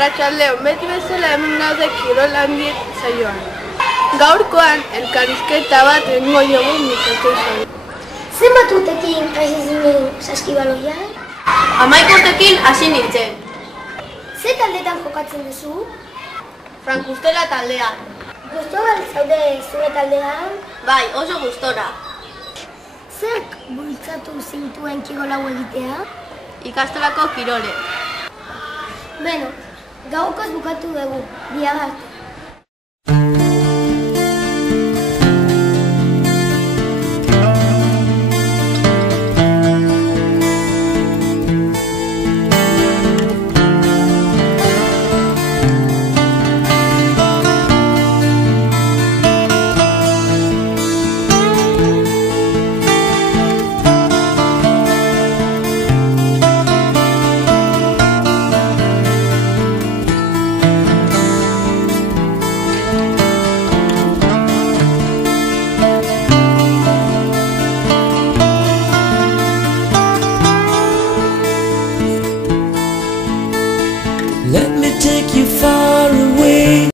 Arratsaldeon, beti bezala hemen gaude kirol handien saioan. Gaurkoan, elkarrizketa bat egingo diogu Mikelteizari. Zenbat urtekin hasi zinen saskibaloian? 11 urtekin hasi nintzen. Ze taldetan jokatzen duzu? Frankustela taldean. Gustora zaude zure taldean? Bai, oso gustora. Zerk bultzatu zintuen kirol hau egitea? Ikastolako kirole. Beno, gaurkoz bukatu dugu, bihar arte.